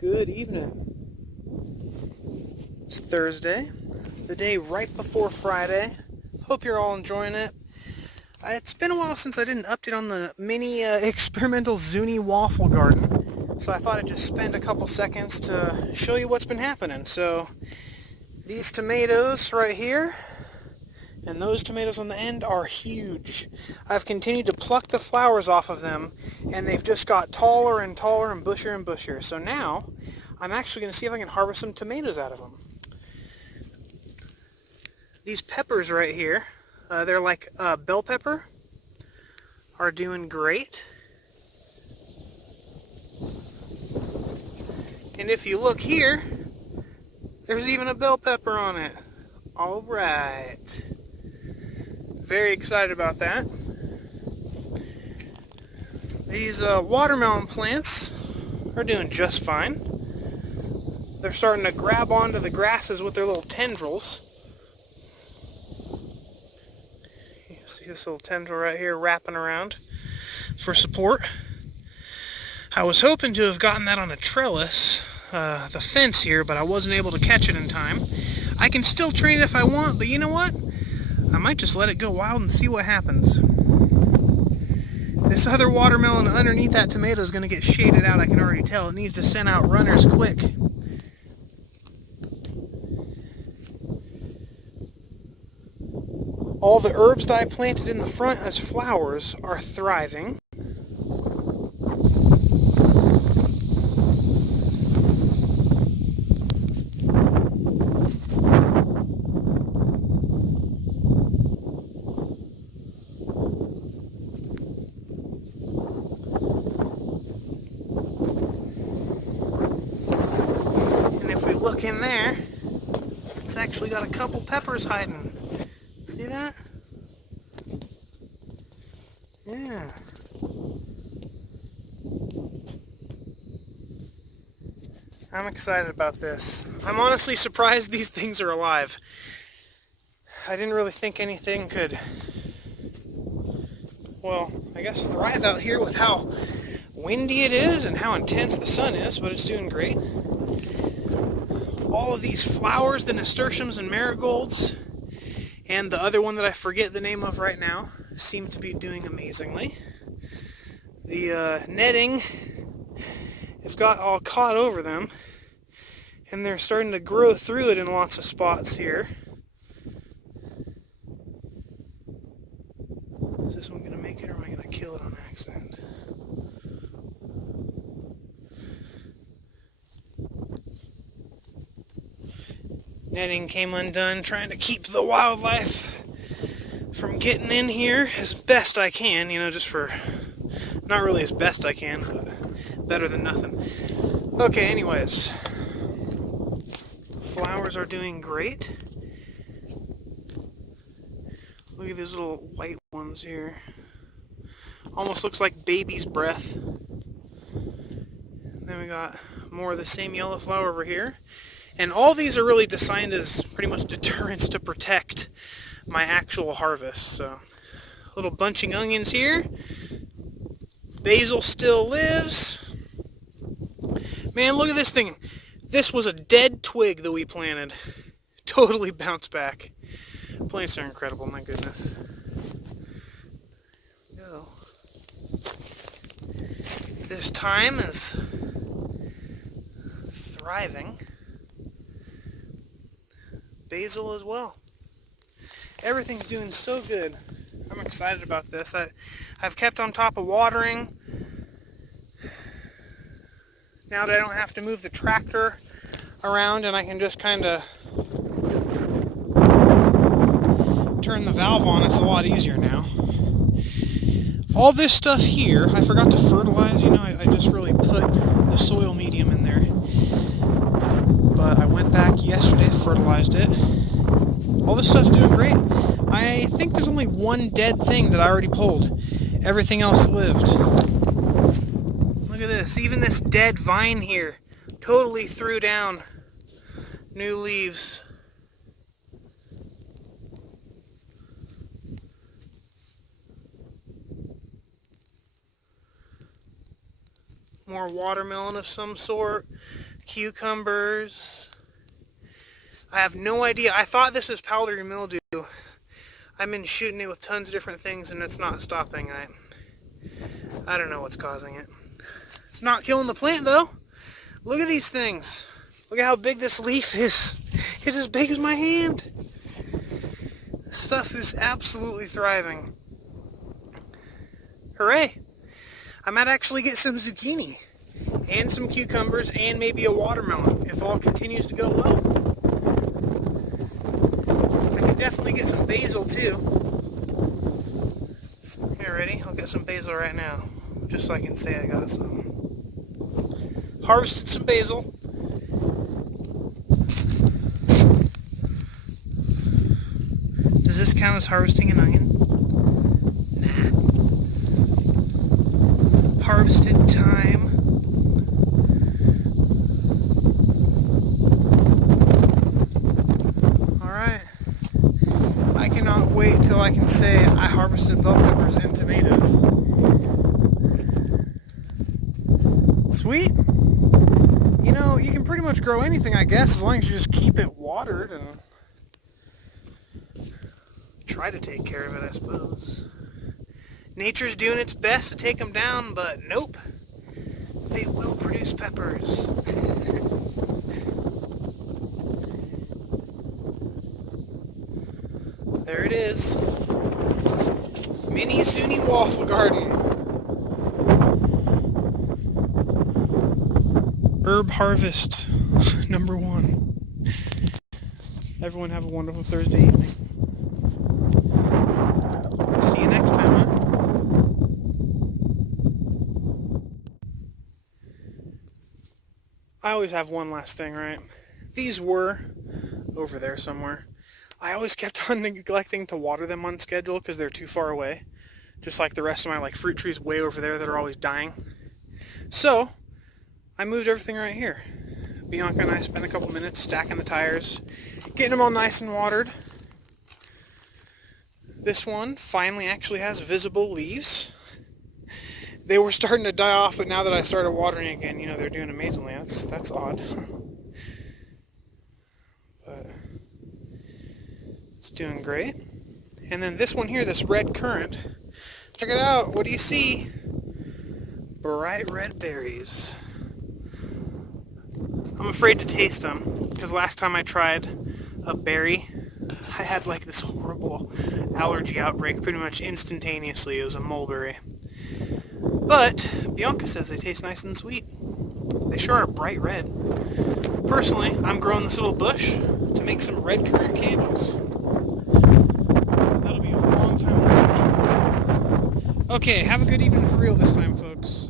Good evening. It's Thursday, the day right before Friday. Hope you're all enjoying it. It's been a while since I did an update on the mini experimental Zuni waffle garden, so I thought I'd just spend a couple seconds to show you what's been happening. So these tomatoes right here and those tomatoes on the end are huge. I've continued to pluck the flowers off of them, and they've just got taller and taller and bushier and bushier. So now I'm actually going to see if I can harvest some tomatoes out of them. These peppers right here, they're like bell pepper, are doing great. And if you look here, there's even a bell pepper on it. All right. Very excited about that. These watermelon plants are doing just fine. They're starting to grab onto the grasses with their little tendrils. You see this little tendril right here wrapping around for support. I was hoping to have gotten that on a trellis, the fence here, but I wasn't able to catch it in time. I can still train it if I want, but you know what? I might just let it go wild and see what happens. This other watermelon underneath that tomato is going to get shaded out, I can already tell. It needs to send out runners quick. All the herbs that I planted in the front as flowers are thriving. And if we look in there, it's actually got a couple peppers hiding. See that? Yeah. I'm excited about this. I'm honestly surprised these things are alive. I didn't really think anything could, well, I guess thrive out here with how windy it is and how intense the sun is, but it's doing great. All of these flowers, the nasturtiums and marigolds, and the other one that I forget the name of right now, seem to be doing amazingly. The netting has got all caught over them, and they're starting to grow through it in lots of spots here. Is this one going to make it, or am I going to kill it on accident? Netting came undone, trying to keep the wildlife from getting in here as best I can, just for, not really as best I can, but better than nothing. Okay, anyways, flowers are doing great. Look at these little white ones here. Almost looks like baby's breath. Then we got more of the same yellow flower over here. And all these are really designed as pretty much deterrents to protect my actual harvest. So, little bunching onions here. Basil still lives. Man, look at this thing. This was a dead twig that we planted. Totally bounced back. Plants are incredible, my goodness. Go. This thyme is thriving. Basil as well. Everything's doing so good. I'm excited about this. I've kept on top of watering. Now that I don't have to move the tractor around and I can just kind of turn the valve on, it's a lot easier now. All this stuff here, I forgot to fertilize. I just really put the soil medium in there. But I went back yesterday, fertilized it. All this stuff's doing great. I think there's only one dead thing that I already pulled. Everything else lived. Look at this. Even this dead vine here totally threw down new leaves. More watermelon of some sort. cucumbers. I have no idea. I thought this was powdery mildew. I've been shooting it with tons of different things and it's not stopping. I don't know what's causing it. It's not killing the plant though. Look at these things. Look at how big this leaf is. It's as big as my hand. This stuff is absolutely thriving. Hooray! I might actually get some zucchini and some cucumbers and maybe a watermelon if all continues to go well. I could definitely get some basil too. Here, ready? I'll get some basil right now, just so I can say I got some. Harvested some basil. Does this count as harvesting an onion? Nah. Harvested thyme. Alright. I cannot wait till I can say I harvested bell peppers and tomatoes. Sweet. You know, you can pretty much grow anything, I guess, as long as you just keep it watered and try to take care of it, I suppose. Nature's doing its best to take them down, but nope. They will produce peppers. There it is. Mini Zuni waffle garden. Herb harvest number 1. Everyone have a wonderful Thursday evening. See you next time, huh? I always have one last thing, right? These were over there somewhere. I always kept on neglecting to water them on schedule because they're too far away. Just like the rest of my fruit trees way over there that are always dying. So, I moved everything right here. Bianca and I spent a couple minutes stacking the tires, getting them all nice and watered. This one finally actually has visible leaves. They were starting to die off, but now that I started watering again, you know, they're doing amazingly. That's odd. But it's doing great. And then this one here, this red currant. Check it out. What do you see? Bright red berries. I'm afraid to taste them because last time I tried a berry, I had like this horrible allergy outbreak pretty much instantaneously. It was a mulberry. But Bianca says they taste nice and sweet. They sure are bright red. Personally, I'm growing this little bush to make some red currant candles. That'll be a long time in the future. Okay, have a good evening for real this time, folks.